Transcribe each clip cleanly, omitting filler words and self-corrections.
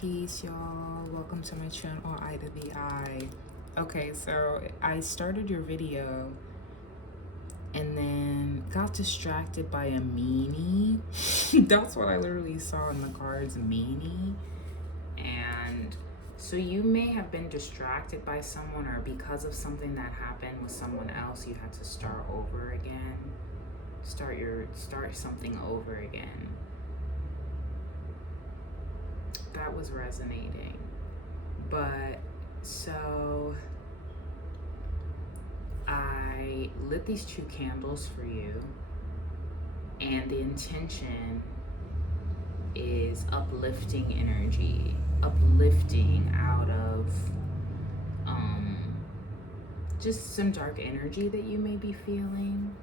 Peace, y'all. Welcome to my channel, I to the I. Okay, so I started your video and then got distracted by a meanie. That's what I literally saw in the cards, meanie. And so you may have been distracted by someone, or because of something that happened with someone else, you had to start over again. Start something over again. That was resonating. But so I lit these 2 candles for you, and the intention is uplifting energy, uplifting out of just some dark energy that you may be feeling.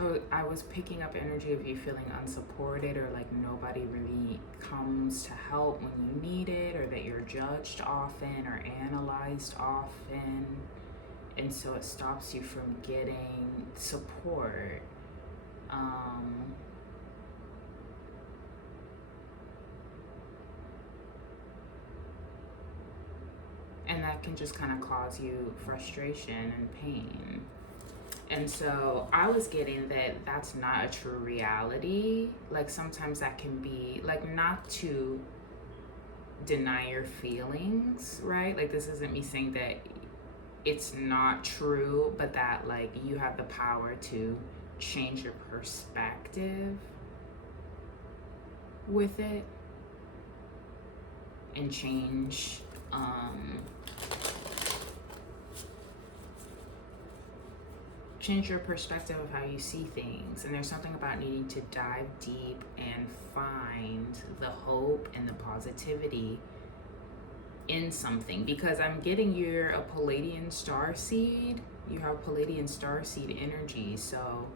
Oh, I was picking up energy of you feeling unsupported, or like nobody really comes to help when you need it, or that you're judged often or analyzed often, and so it stops you from getting support. And that can just kind of cause you frustration and pain. And so I was getting that that's not a true reality. Like sometimes that can be, like, not to deny your feelings, right? Like this isn't me saying that it's not true, but that like you have the power to change your perspective with it and change your perspective of how you see things. And there's something about needing to dive deep and find the hope and the positivity in something, because I'm getting you're a Palladian star seed. You have Palladian star seed energy, so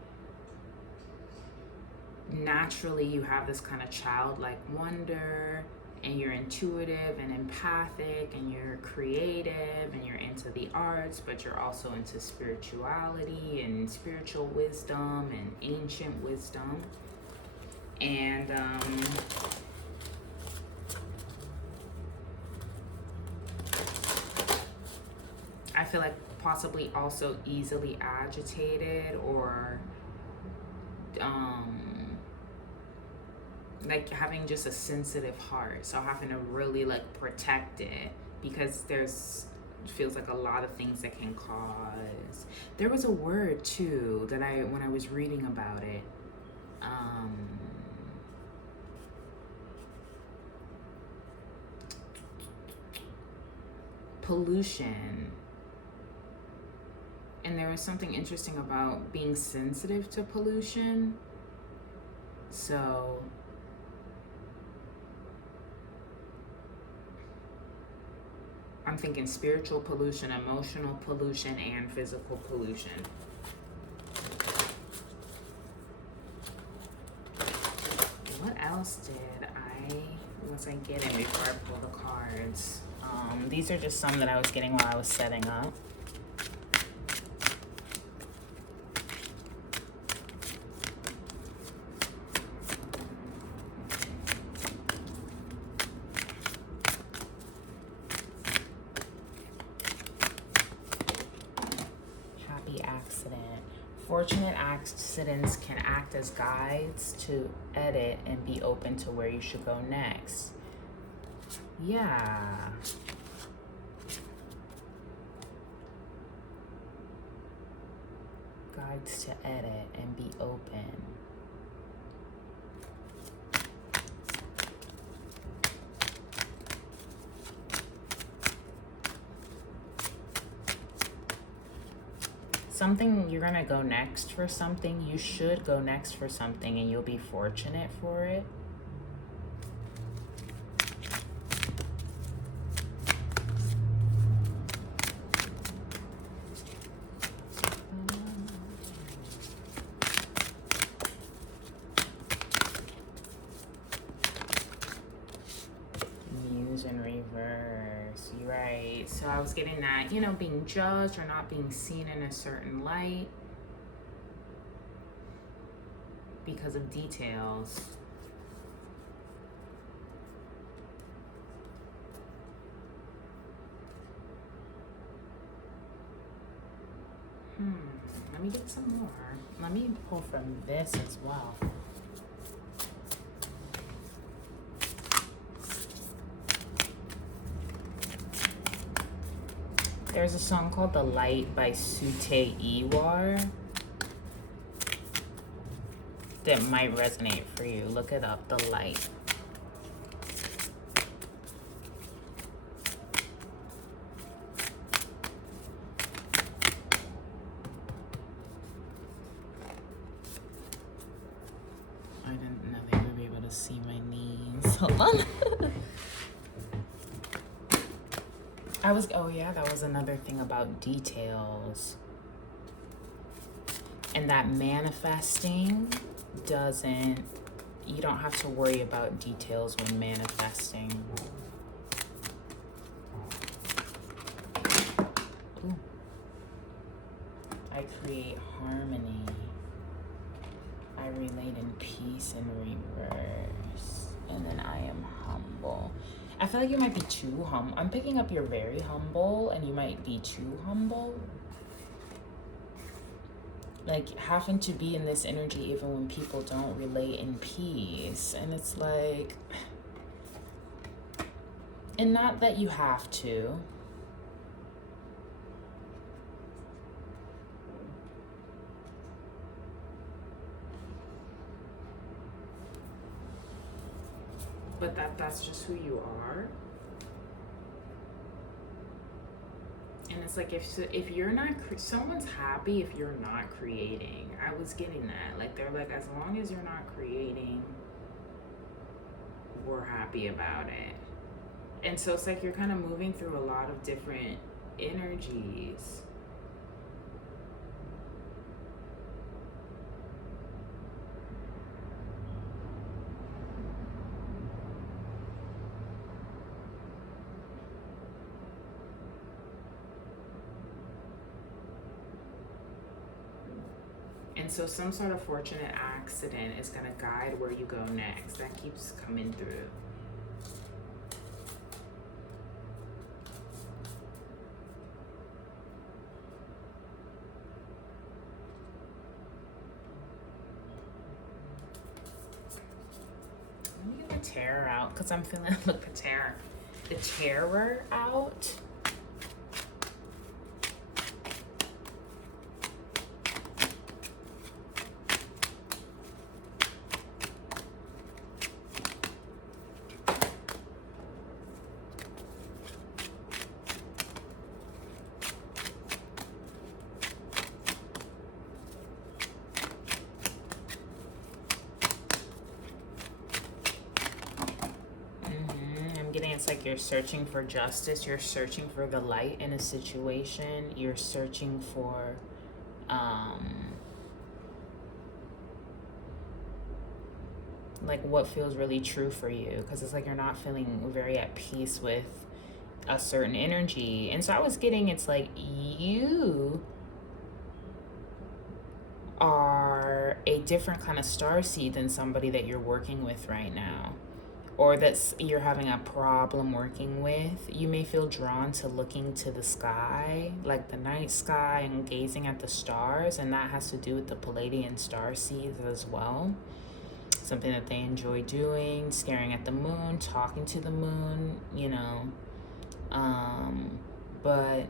naturally you have this kind of childlike wonder, and you're intuitive and empathic, and you're creative, and you're into the arts, but you're also into spirituality and spiritual wisdom and ancient wisdom. And I feel like possibly also easily agitated, or like having just a sensitive heart, so having to really like protect it, because feels like a lot of things that can cause. There was a word too that when I was reading about it, pollution. And there was something interesting about being sensitive to pollution. So I'm thinking spiritual pollution, emotional pollution, and physical pollution. What else was I getting before I pull the cards? These are just some that I was getting while I was setting up. Fortunate accidents can act as guides to edit and be open to where you should go next. Yeah. Guides to edit and be open. Something, you're gonna go next for something. You should go next for something, and you'll be fortunate for it. Muse in reverse, you're right. So I was getting that, being judged or not being seen in a certain light because of details. Let me get some more. Let me pull from this as well. There's a song called The Light by Sute Iwar that might resonate for you. Look it up, The Light. I didn't know they would be able to see my knees. Hold on. Oh yeah, that was another thing about details. And that manifesting you don't have to worry about details when manifesting. Ooh. I create harmony. I relate in peace and reverse. And then I am humble. I feel like you might be too humble. I'm picking up you're very humble and you might be too humble. Like having to be in this energy even when people don't relate in peace. And it's like, and not that you have to. But that's just who you are. And it's like if you're not, someone's happy if you're not creating. I was getting that. Like they're like, as long as you're not creating, we're happy about it. And so it's like you're kind of moving through a lot of different energies. And so some sort of fortunate accident is going to guide where you go next. That keeps coming through. Let me get the terror out because I'm feeling, look, the terror out. It's like you're searching for justice, you're searching for the light in a situation, you're searching for like what feels really true for you, because it's like you're not feeling very at peace with a certain energy. And so I was getting, it's like you are a different kind of starseed than somebody that you're working with right now, or that you're having a problem working with. You may feel drawn to looking to the sky, like the night sky, and gazing at the stars, and that has to do with the Pleiadian star seeds as well. Something that they enjoy doing, staring at the moon, talking to the moon, you know. But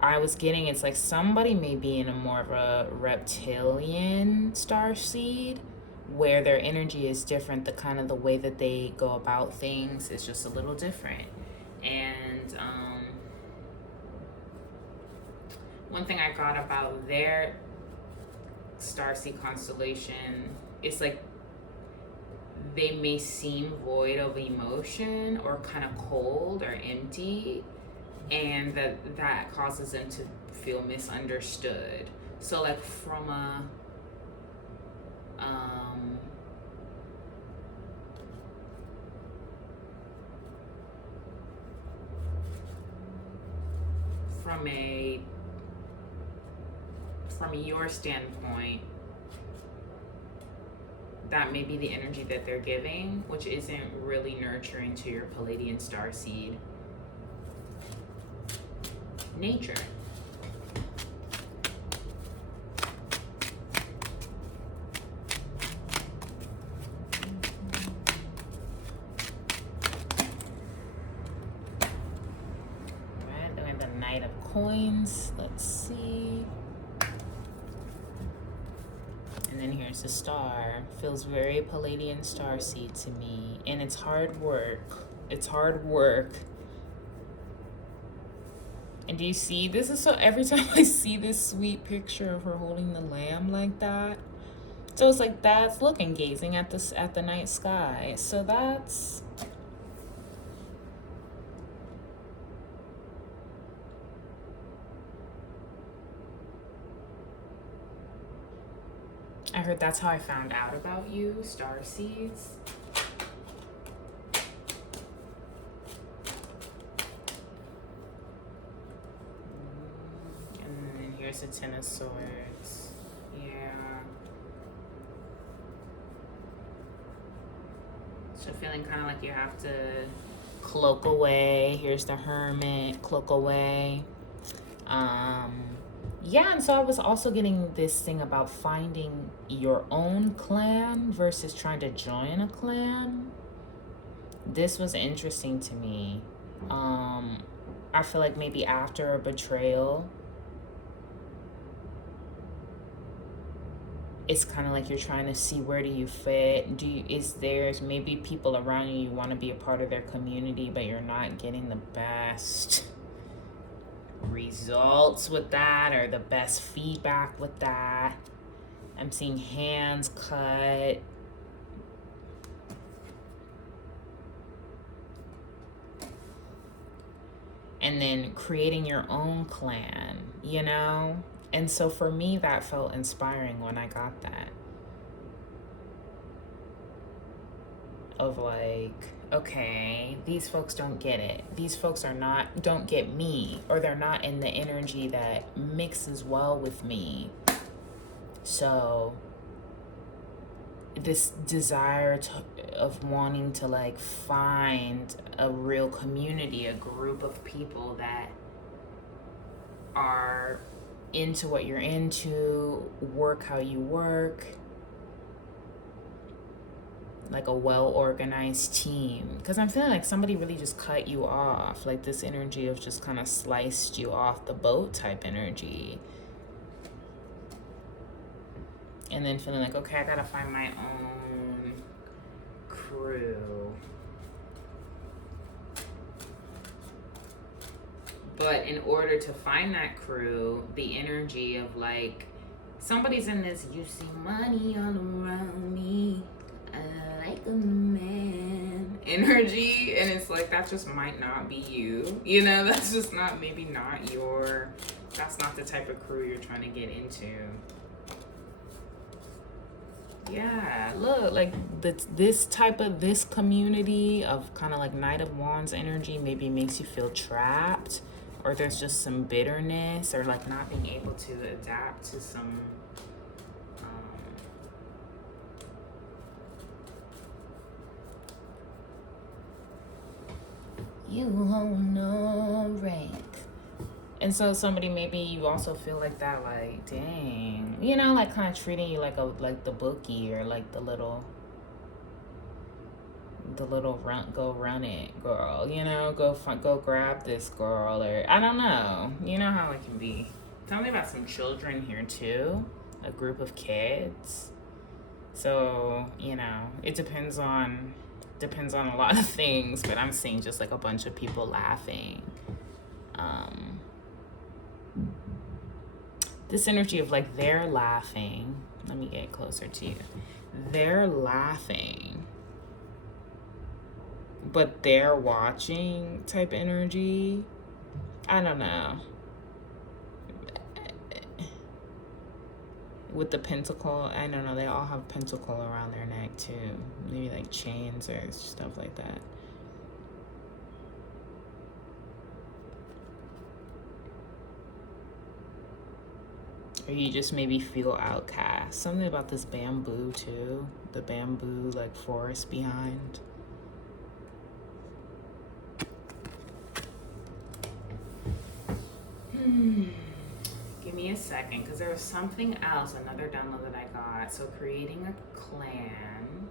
I was getting, it's like somebody may be in a more of a reptilian star seed, where their energy is different. The kind of the way that they go about things is just a little different. And one thing I got about their starseed constellation is like they may seem void of emotion or kind of cold or empty, and that causes them to feel misunderstood. So like from a from your standpoint, that may be the energy that they're giving, which isn't really nurturing to your Pleiadian starseed nature. coins. Let's see. And then here's the star. Feels very Palladian starseed to me. And it's hard work. It's hard work. And do you see, this is so, every time I see this sweet picture of her holding the lamb like that. So it's like, that's, look, and gazing at this, at the night sky. So that's, I heard that's how I found out about you, star seeds. And then here's the Ten of Swords. Yeah. So feeling kind of like you have to cloak away. Here's the Hermit, cloak away. Yeah, and so I was also getting this thing about finding your own clan versus trying to join a clan. This was interesting to me. I feel like maybe after a betrayal, it's kind of like you're trying to see where do you fit. Is there's maybe people around you want to be a part of their community, but you're not getting the best results with that or the best feedback with that. I'm seeing hands cut. And then creating your own clan, you know? And so for me, that felt inspiring when I got that. Of like, okay, these folks don't get it. These folks don't get me, or they're not in the energy that mixes well with me. So this desire of wanting to like find a real community, a group of people that are into what you're into, work how you work, like a well-organized team. Because I'm feeling like somebody really just cut you off, like this energy of just kind of sliced you off the boat type energy. And then feeling like, okay, I gotta find my own crew. But in order to find that crew, the energy of like, somebody's in this, you see money all around me, I like a man energy. And it's like, that just might not be you. You know, that's just not, maybe not your, that's not the type of crew you're trying to get into. Yeah, look, like this type of, this community of kind of like Knight of Wands energy maybe makes you feel trapped, or there's just some bitterness, or like not being able to adapt to some you hold no rank. And so somebody, maybe you also feel like that, like, dang, you know, like kind of treating you like like the bookie, or like the little go run it girl, you know, go grab this girl, or I don't know, you know how it can be. Tell me about some children here too, a group of kids. So, you know, it depends on a lot of things, but I'm seeing just like a bunch of people laughing. This energy of like they're laughing. Let me get closer to you. They're laughing, but they're watching type energy. I don't know. With the pentacle, I don't know. They all have pentacle around their neck too. Maybe like chains or stuff like that. Or you just maybe feel outcast. Something about this bamboo too. The bamboo like forest behind. Give me a second, because there was something else, another download that I got. So creating a clan.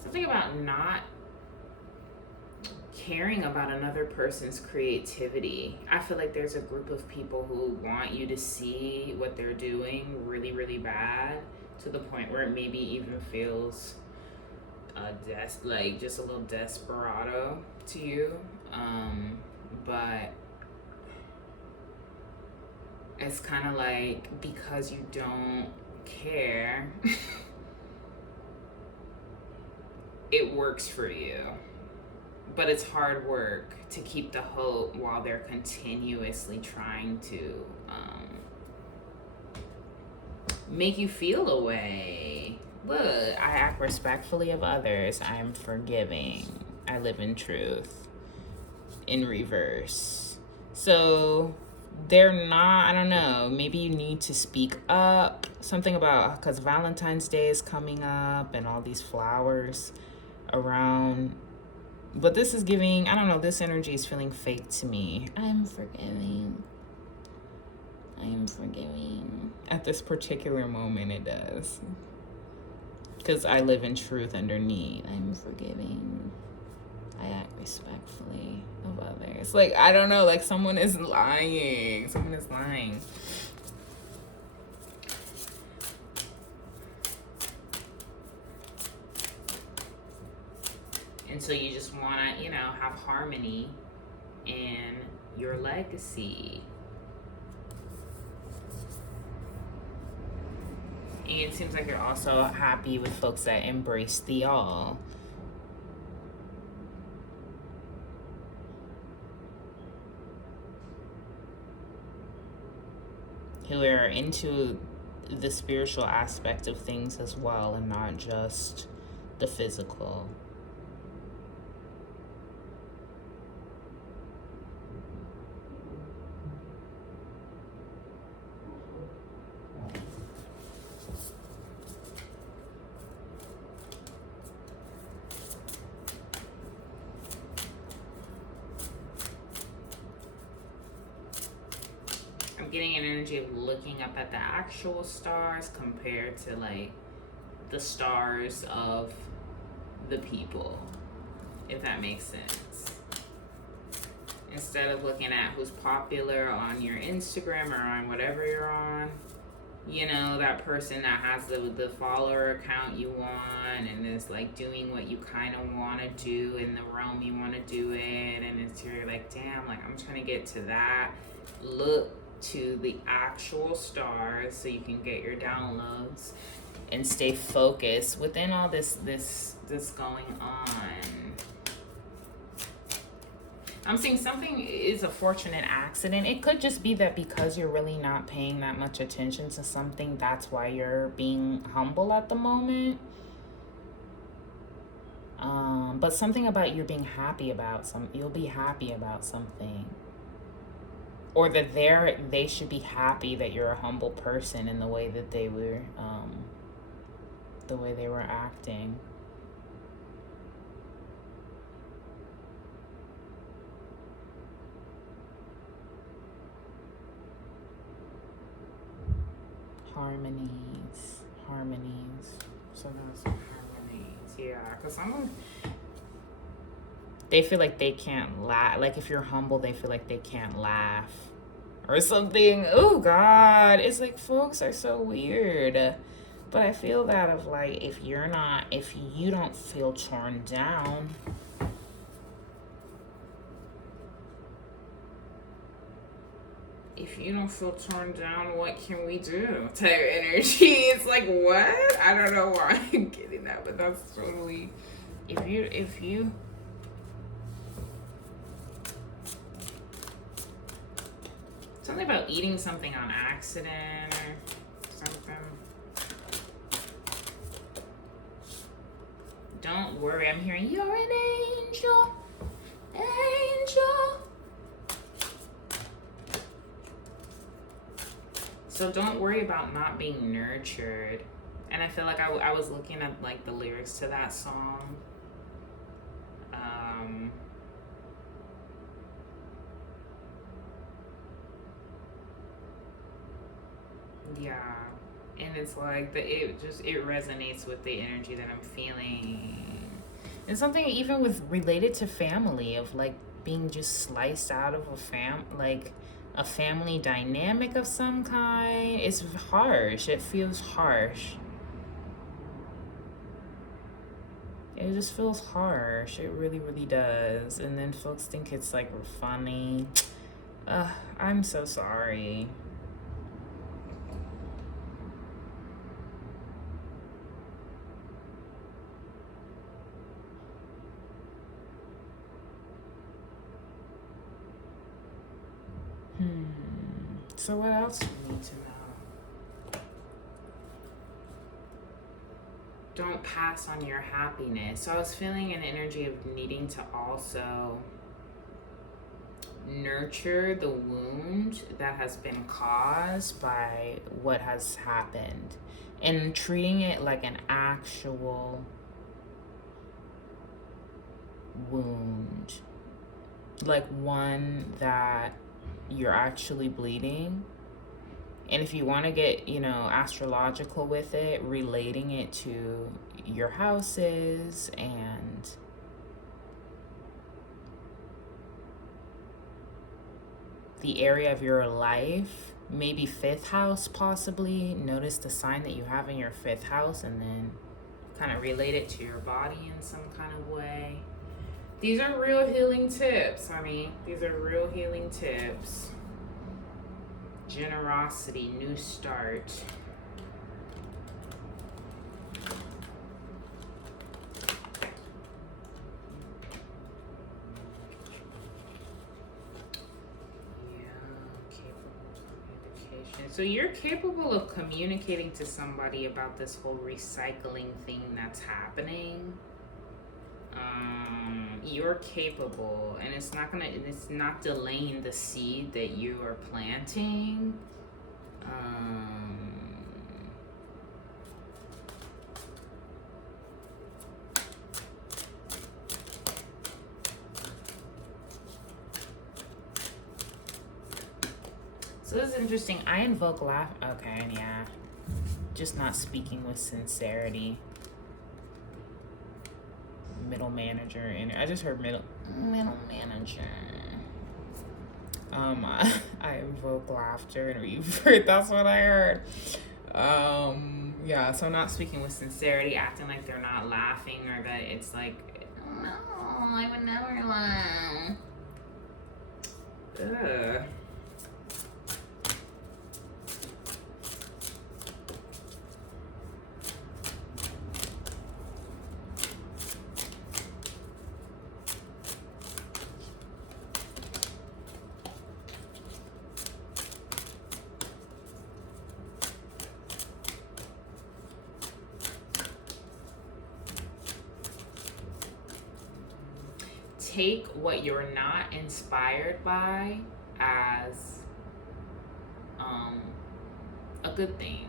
Something about not caring about another person's creativity. I feel like there's a group of people who want you to see what they're doing really, really bad, to the point where it maybe even feels like just a little desperado to you. But it's kind of like, because you don't care, it works for you. But it's hard work to keep the hope while they're continuously trying to make you feel a way. Look, I act respectfully of others. I am forgiving. I live in truth. In reverse. So they're not, I don't know, maybe you need to speak up. Something about, because Valentine's Day is coming up and all these flowers around. But this is giving, I don't know, this energy is feeling fake to me. I'm forgiving. I am forgiving. At this particular moment, it does. Because I live in truth underneath. I'm forgiving. I act respectfully of others. Like, I don't know, like someone is lying. Someone is lying. And so you just want to, have harmony in your legacy. And it seems like you're also happy with folks that embrace the all. Who are into the spiritual aspect of things as well, and not just the physical. Getting an energy of looking up at the actual stars compared to like the stars of the people, if that makes sense. Instead of looking at who's popular on your Instagram or on whatever you're on, that person that has the follower account you want and is like doing what you kind of want to do in the realm you want to do it, and you're like, damn, like I'm trying to get to that. Look to the actual stars so you can get your downloads and stay focused within all this going on. I'm seeing something is a fortunate accident. It could just be that because you're really not paying that much attention to something, that's why you're being humble at the moment. But something about you being happy about you'll be happy about something. Or that they should be happy that you're a humble person in the way that they were acting. Harmonies. So that's harmonies. Yeah, because they feel like they can't laugh. Like if you're humble, they feel like they can't laugh or something. Oh God, it's like folks are so weird. But I feel that of like, if you don't feel torn down, what can we do? Type energy. It's like, what? I don't know why I'm getting that, but that's totally, if you something about eating something on accident or something. Don't worry, I'm hearing you're an angel. So don't worry about not being nurtured. And I feel like I was looking at like the lyrics to that song. Yeah. And it's like it resonates with the energy that I'm feeling. And something even with related to family, of like being just sliced out of like a family dynamic of some kind. It's harsh. It feels harsh. It just feels harsh. It really, really does. And then folks think it's like funny. I'm so sorry. So what else do you need to know? Don't pass on your happiness. So I was feeling an energy of needing to also nurture the wound that has been caused by what has happened, and treating it like an actual wound, like one that you're actually bleeding. And if you want to get, astrological with it, relating it to your houses and the area of your life, maybe fifth house possibly. Notice the sign that you have in your fifth house and then kind of relate it to your body in some kind of way. These are real healing tips, honey. These are real healing tips. Generosity, new start. So you're capable of communicating to somebody about this whole recycling thing that's happening. You're capable, and it's not delaying the seed that you are planting. So this is interesting. I invoke laugh. Okay, yeah. Just not speaking with sincerity. Middle manager, and I just heard middle manager. I invoke laughter and rebirth. That's what I heard. Yeah. So not speaking with sincerity, acting like they're not laughing, or that it's like, no, I would never laugh. Ugh. Take what you're not inspired by as a good thing.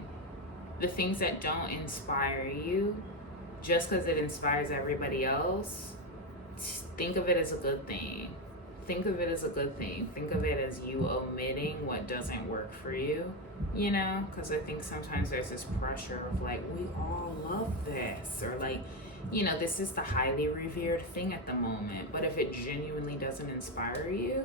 The things that don't inspire you, just because it inspires everybody else, think of it as a good thing. Think of it as a good thing. Think of it as you omitting what doesn't work for you, because I think sometimes there's this pressure of like, we all love this, or like, this is the highly revered thing at the moment. But if it genuinely doesn't inspire you,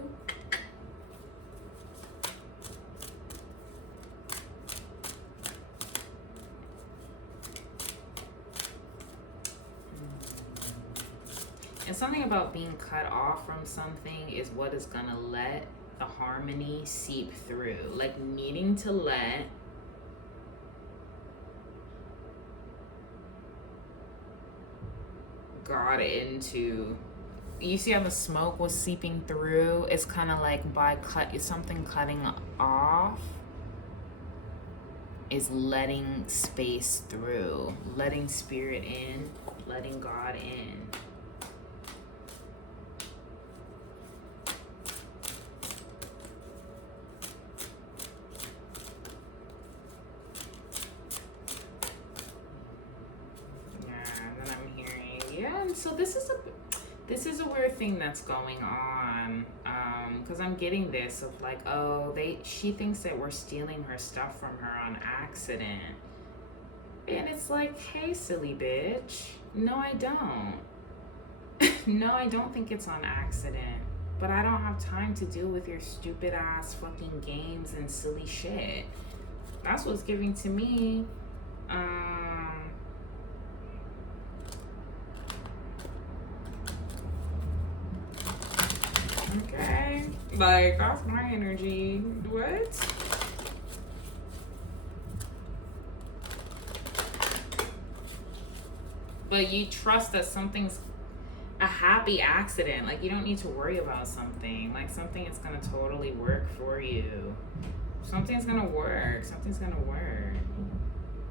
and something about being cut off from something is what is gonna let the harmony seep through. Like needing to let God into, you see how the smoke was seeping through? It's kind of like something cutting off is letting space through, letting spirit in, letting God in. So this is a weird thing that's going on, because I'm getting this of like, she thinks that we're stealing her stuff from her on accident, and it's like, hey, silly bitch, no, I don't. No, I don't think it's on accident. But I don't have time to deal with your stupid ass fucking games and silly shit. That's what's giving to me. Okay. Like, that's my energy. What? But you trust that something's a happy accident. Like, you don't need to worry about something. Like, something is gonna totally work for you. Something's gonna work. Something's gonna work.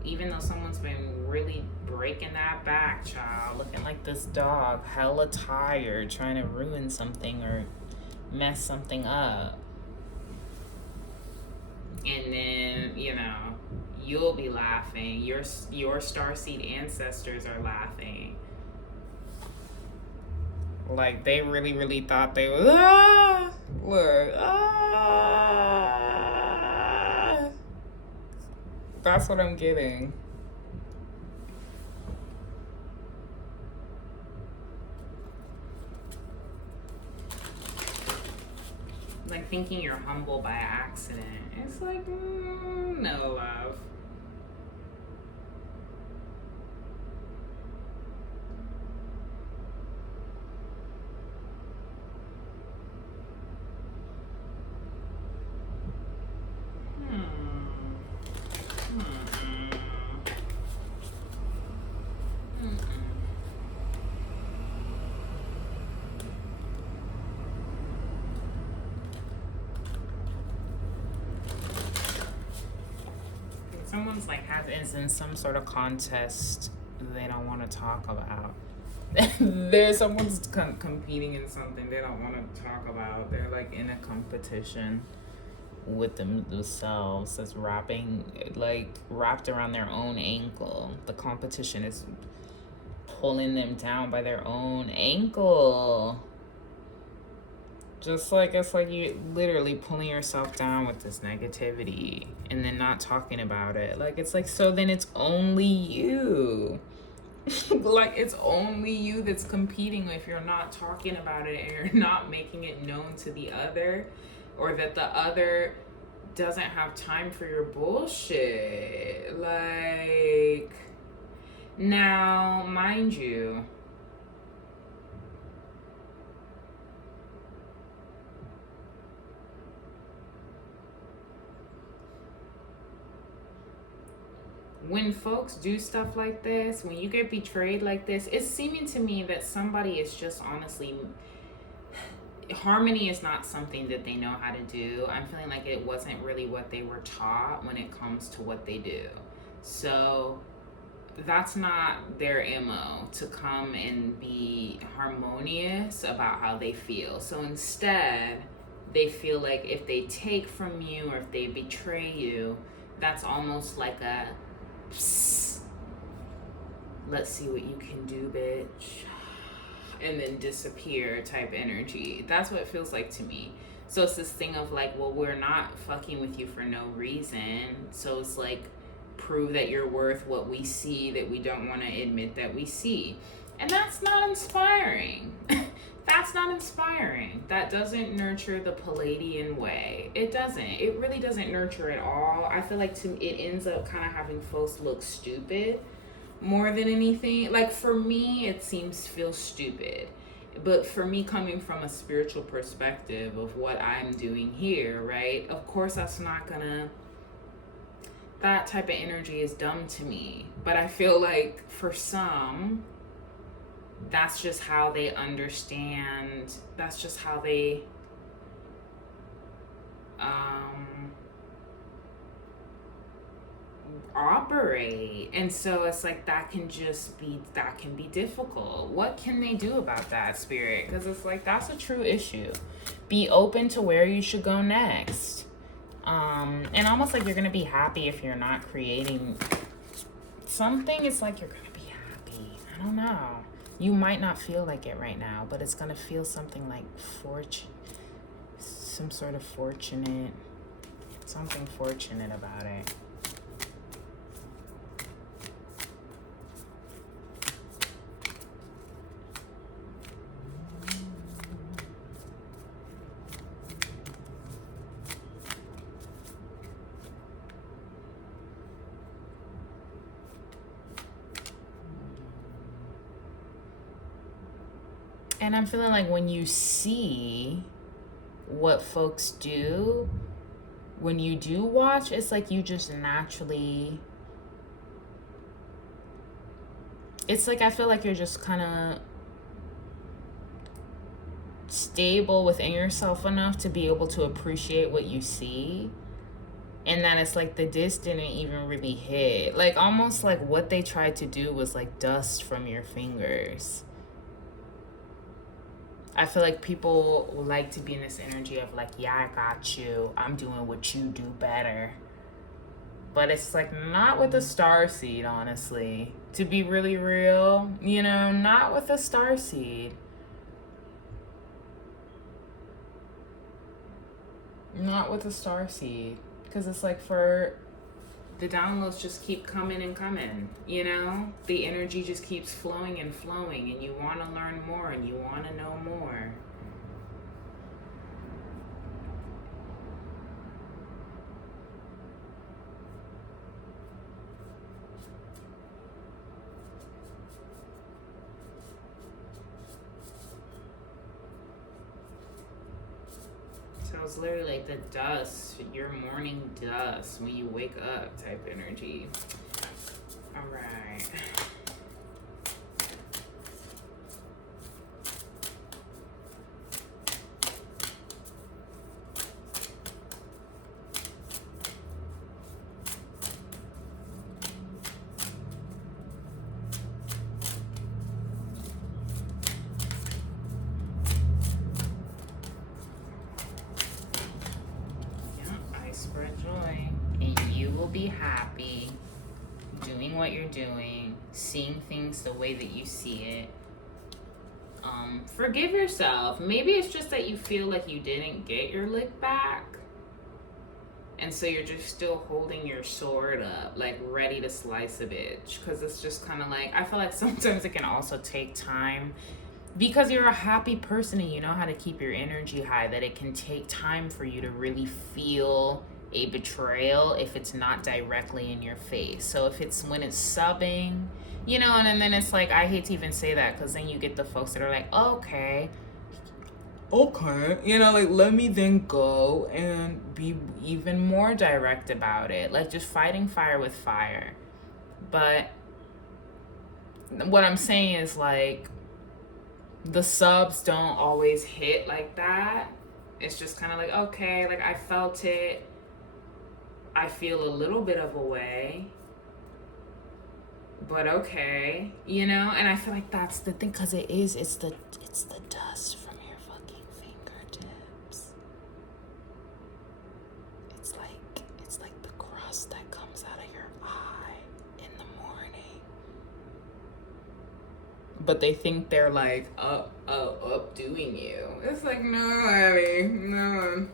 Even though someone's been really breaking that back, child. Looking like this dog, hella tired, trying to ruin something or mess something up. And then, you know, you'll be laughing. Your starseed ancestors are laughing. Like, they really, really thought they were, look, That's what I'm getting. Like, thinking you're humble by accident. It's like, no, love. Someone's like is in some sort of contest they don't want to talk about. There's someone's competing in something they don't want to talk about. They're like in a competition with themselves that's wrapped around their own ankle. The competition is pulling them down by their own ankle. Just like, it's like you literally pulling yourself down with this negativity and then not talking about it. Like, it's like, so then it's only you. Like, it's only you that's competing if you're not talking about it and you're not making it known to the other, or that the other doesn't have time for your bullshit. Like, now, mind you, when folks do stuff like this, when you get betrayed like this, it's seeming to me that somebody is just honestly, harmony is not something that they know how to do. I'm feeling like it wasn't really what they were taught when it comes to what they do. So that's not their MO, to come and be harmonious about how they feel. So instead, they feel like if they take from you or if they betray you, that's almost like a, psst, let's see what you can do, bitch, and then disappear type energy. That's what it feels like to me. So it's this thing of like, well, we're not fucking with you for no reason. So it's like, prove that you're worth what we see that we don't want to admit that we see. And that's not inspiring. That's not inspiring. That doesn't nurture the Palladian way. It doesn't. It really doesn't nurture at all. I feel like it ends up kind of having folks look stupid more than anything. Like, for me, it feels stupid. But for me, coming from a spiritual perspective of what I'm doing here, right? Of course, that's not gonna, that type of energy is dumb to me. But I feel like for some, that's just how they understand, that's just how they operate. And so it's like, that can be difficult. What can they do about that, spirit? Because it's like, that's a true issue. Be open to where you should go next. And almost like you're gonna be happy if you're not creating something. It's like you're gonna be happy. I don't know. You might not feel like it right now, but it's gonna feel something like some sort of fortunate, something fortunate about it. And I'm feeling like when you see what folks do, when you do watch, it's like you just naturally, it's like I feel like you're just kind of stable within yourself enough to be able to appreciate what you see. And that it's like the disc didn't even really hit. Like almost like what they tried to do was like dust from your fingers. I feel like people like to be in this energy of like, yeah, I got you. I'm doing what you do better. But it's like not with a star seed, honestly. To be really real, you know, not with a star seed. Not with a star seed. Because it's like for the downloads just keep coming and coming, you know? The energy just keeps flowing and flowing, and you want to learn more and you want to know more. So it's literally like the dust, your morning dust when you wake up type energy. All right. Spread joy, and you will be happy doing what you're doing, seeing things the way that you see it. Forgive yourself. Maybe it's just that you feel like you didn't get your lick back, and so you're just still holding your sword up, like ready to slice a bitch, because it's just kind of like, I feel like sometimes it can also take time because you're a happy person and you know how to keep your energy high, that it can take time for you to really feel a betrayal if it's not directly in your face. So if it's when it's subbing, you know, and then it's like, I hate to even say that because then you get the folks that are like, okay, you know, like let me then go and be even more direct about it, like just fighting fire with fire. But what I'm saying is like, the subs don't always hit like that. It's just kind of like, okay, like I felt it. I feel a little bit of a way. But okay, you know? And I feel like that's the thing, because it's the dust from your fucking fingertips. It's like the crust that comes out of your eye in the morning. But they think they're like up doing you. It's like, no, Abby, no.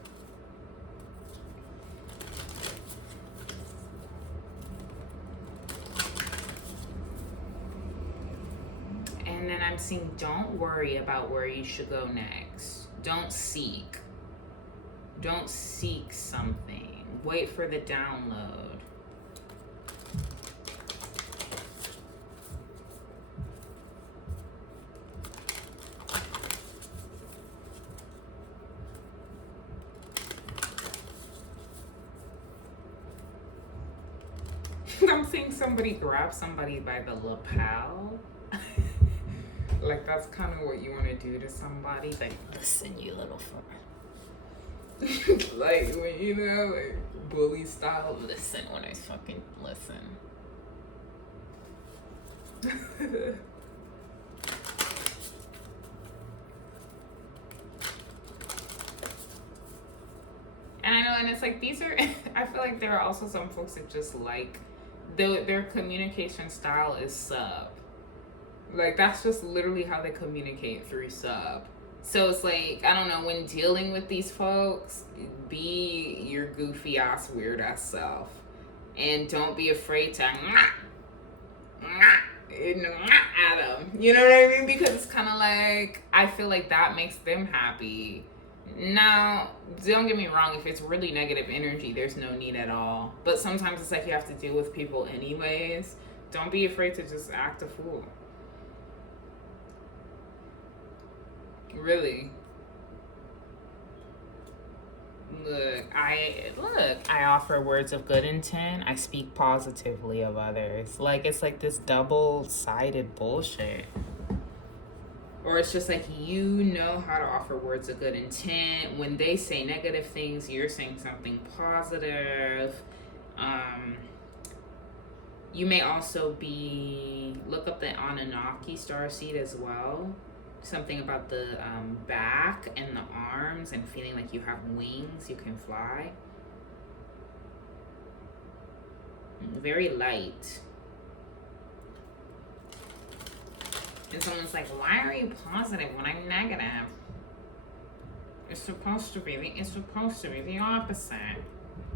And then I'm seeing, don't worry about where you should go next. Don't seek. Don't seek something. Wait for the download. I'm seeing somebody grab somebody by the lapel. Like that's kind of what you want to do to somebody. Like, listen, you little fucker. Like when you know, like bully style. Listen when I fucking listen. And I know, and it's like these are. I feel like there are also some folks that just like their communication style is sub. Like that's just literally how they communicate, through sub. So it's like, I don't know, when dealing with these folks, be your goofy ass, weird ass self, and don't be afraid to at them. You know what I mean? Because it's kind of like, I feel like that makes them happy. Now, don't get me wrong, if it's really negative energy, there's no need at all. But sometimes it's like you have to deal with people anyways. Don't be afraid to just act a fool. Really. I offer words of good intent. I speak positively of others. Like, it's like this double-sided bullshit. Or it's just like, you know how to offer words of good intent. When they say negative things, you're saying something positive. You may also look up the Anunnaki starseed as well. Something about the back and the arms and feeling like you have wings, you can fly. Very light. And someone's like, why are you positive when I'm negative? It's supposed to be the opposite.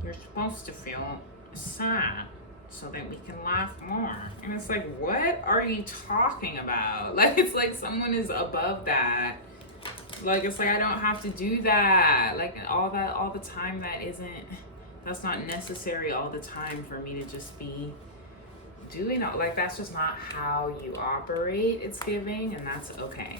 You're supposed to feel sad so that we can laugh more. And it's like, what are you talking about? Like, it's like someone is above that. Like, it's like, I don't have to do that. Like, all the time, that's not necessary all the time for me to just be doing it. Like, that's just not how you operate, it's giving, and that's okay.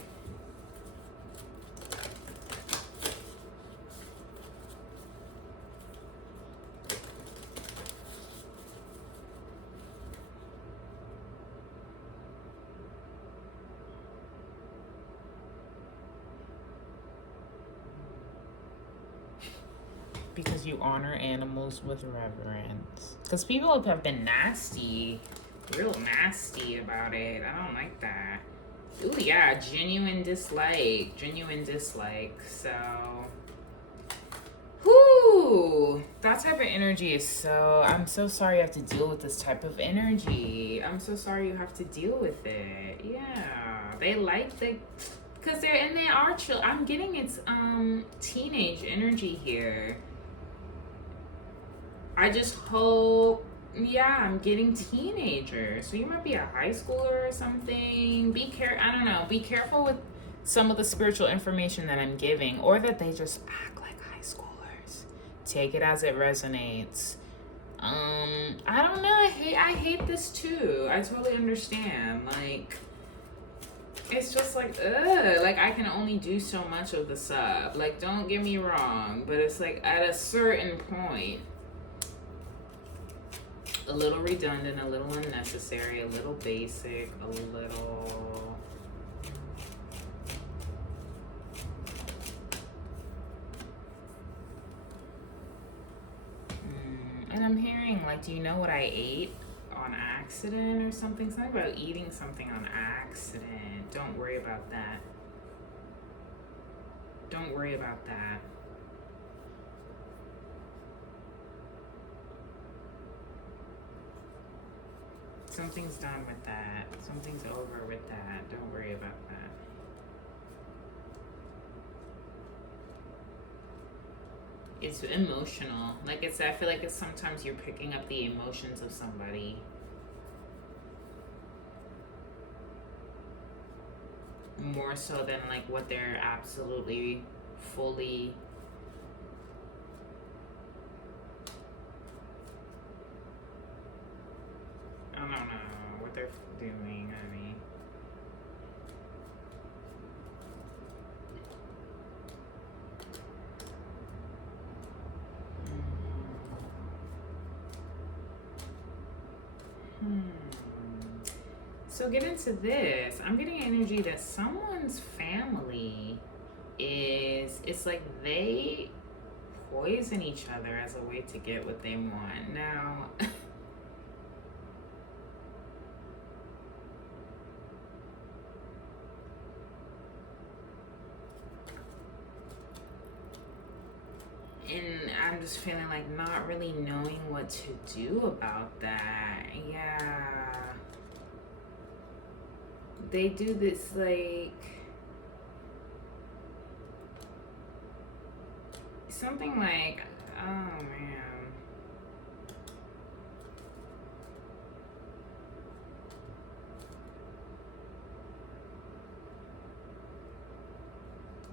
Because you honor animals with reverence. Because people have been nasty, real nasty about it. I don't like that. Ooh, yeah, genuine dislike. So, whoo, that type of energy is so. I'm so sorry you have to deal with this type of energy. I'm so sorry you have to deal with it. Yeah, they like because they are chill. I'm getting it's teenage energy here. I just hope, yeah, I'm getting teenagers. So you might be a high schooler or something. I don't know. Be careful with some of the spiritual information that I'm giving, or that they just act like high schoolers. Take it as it resonates. I don't know. I hate this too. I totally understand. Like, it's just like, ugh. Like, I can only do so much of the sub. Like, don't get me wrong, but it's like at a certain point, a little redundant, a little unnecessary, a little basic, a little... And I'm hearing, like, do you know what I ate on accident or something? Something about eating something on accident. Don't worry about that. Don't worry about that. Something's done with that. Something's over with that. Don't worry about that. It's emotional. Like, I feel like it's sometimes you're picking up the emotions of somebody. More so than like what they're absolutely fully... I don't know what they're doing, I mean. So get into this. I'm getting energy that someone's family it's like they poison each other as a way to get what they want. Now, and I'm just feeling like not really knowing what to do about that. Yeah. They do this, like, something like, oh man.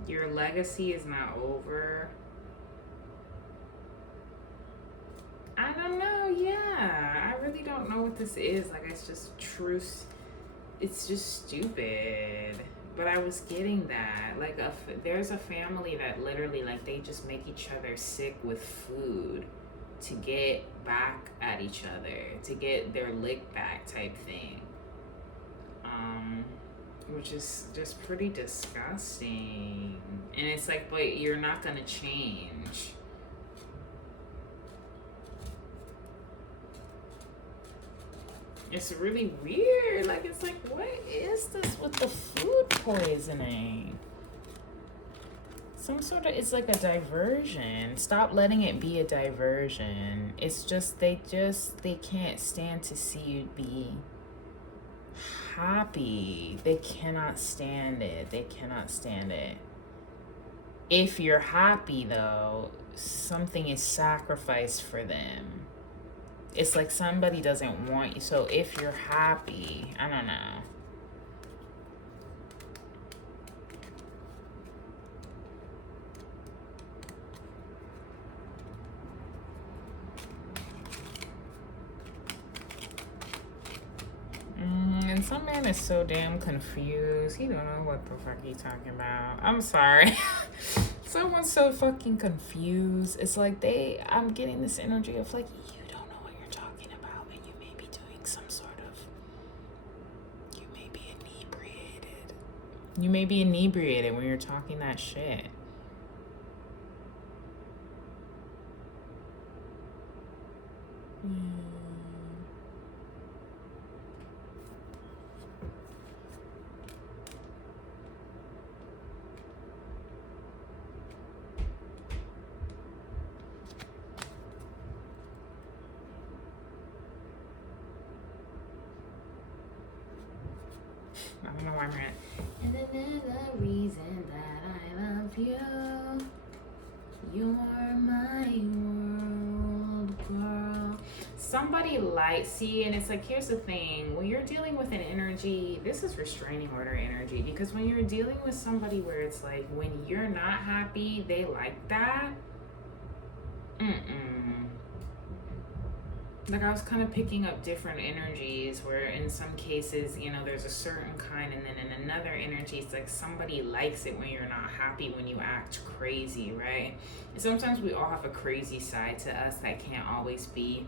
Your legacy is not over. I don't know, yeah. I really don't know what this is. Like, it's just truth. It's just stupid. But I was getting that. Like, there's a family that literally, like, they just make each other sick with food to get back at each other, to get their lick back type thing. Which is just pretty disgusting. And it's like, but you're not gonna change. It's really weird. Like, it's like, what is this with the food poisoning? Some sort of, it's like a diversion. Stop letting it be a diversion. It's just, they can't stand to see you be happy. They cannot stand it. They cannot stand it. If you're happy, though, something is sacrificed for them. It's like somebody doesn't want you. So if you're happy, I don't know. And some man is so damn confused. He don't know what the fuck he talking about. I'm sorry. Someone's so fucking confused. It's like I'm getting this energy of like, you don't know what you're talking about, and you may be doing some sort of, you may be inebriated. You may be inebriated when you're talking that shit. I don't know why I'm at. And another reason that I love you. You're my world, girl. Somebody see, and it's like, here's the thing. When you're dealing with an energy, this is restraining order energy. Because when you're dealing with somebody where it's like, when you're not happy, they like that. Like, I was kind of picking up different energies where in some cases, you know, there's a certain kind, and then in another energy, it's like somebody likes it when you're not happy, when you act crazy, right? And sometimes we all have a crazy side to us that can't always be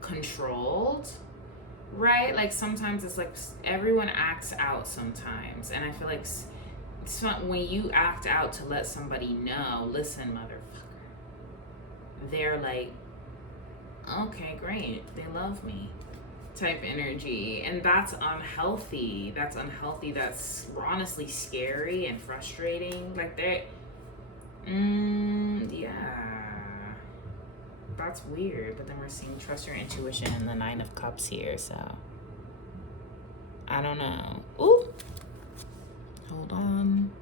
controlled, right? Like, sometimes it's like everyone acts out sometimes, and I feel like when you act out to let somebody know, listen, motherfucker, they're like, okay, great, they love me type energy. And that's unhealthy. That's honestly scary and frustrating. Like, yeah, that's weird. But then we're seeing trust your intuition and the 9 of Cups here, so I don't know. Ooh, hold on.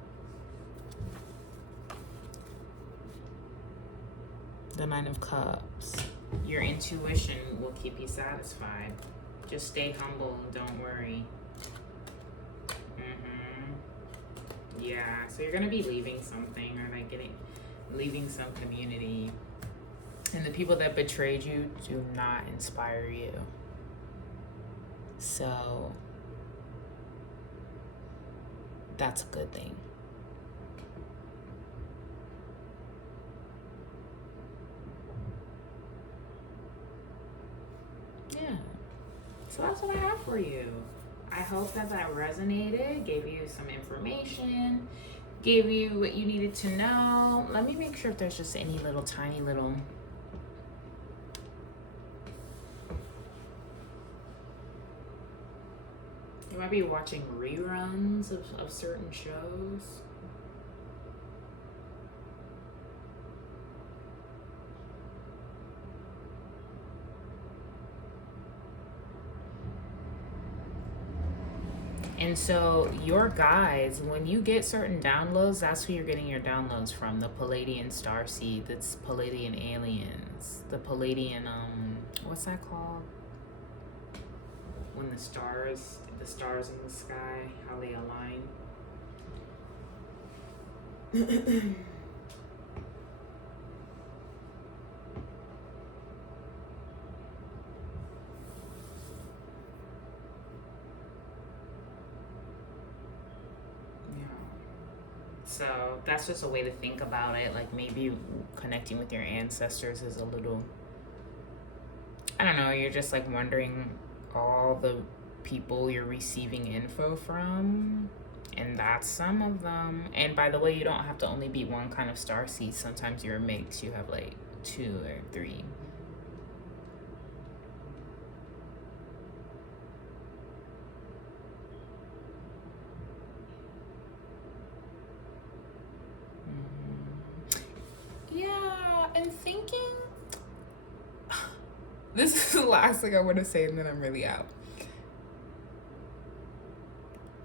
The 9 of Cups. Your intuition will keep you satisfied. Just stay humble and don't worry. Yeah, so you're gonna be leaving something, or like leaving some community. And the people that betrayed you do not inspire you. So that's a good thing. Yeah. So that's what I have for you. I hope that resonated, gave you some information, gave you what you needed to know. Let me make sure if there's just any little tiny little... You might be watching reruns of certain shows. And so your guides, when you get certain downloads, that's who you're getting your downloads from. The Palladian starseed, that's Palladian aliens. The Palladian, what's that called? When the stars in the sky, how they align. So that's just a way to think about it. Like maybe connecting with your ancestors is a little, I don't know, you're just like wondering all the people you're receiving info from, and that's some of them. And by the way, you don't have to only be one kind of star seed. Sometimes you're a mix. You have like 2 or 3. Yeah, and thinking, this is the last thing I want to say, and then I'm really out.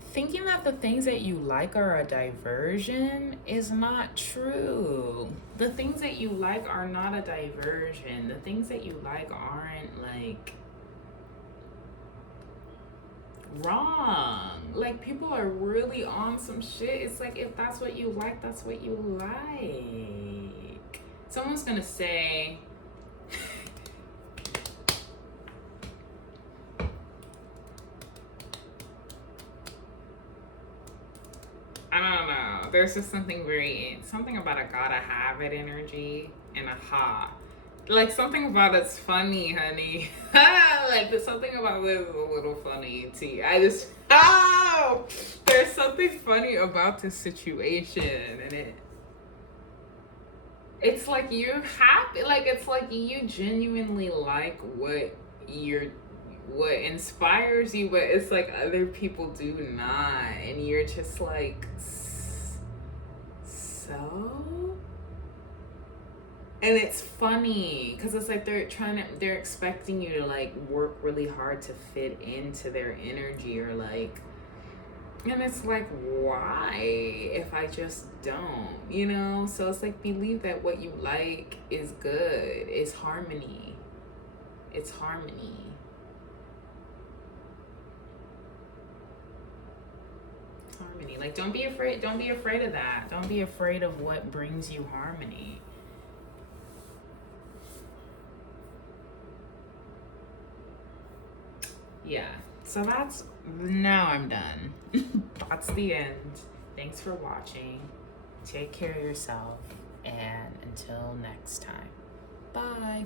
Thinking that the things that you like are a diversion is not true. The things that you like are not a diversion. The things that you like aren't like wrong. Like people are really on some shit. It's like if that's what you like, that's what you like. Someone's gonna say, I don't know. There's just something something about a gotta have it energy and a ha. Like something about it's funny, honey. Like there's something about this is a little funny too. There's something funny about this situation, and it's like you're happy. Like it's like you genuinely like what inspires you, but it's like other people do not, and you're just like, so. And it's funny because it's like they're expecting you to like work really hard to fit into their energy, or like, and it's like, why if I just don't, you know? So it's like, believe that what you like is good. It's harmony. It's harmony. Harmony. Like don't be afraid of that. Don't be afraid of what brings you harmony. Yeah, so now I'm done. That's the end. Thanks for watching. Take care of yourself, and until next time, bye.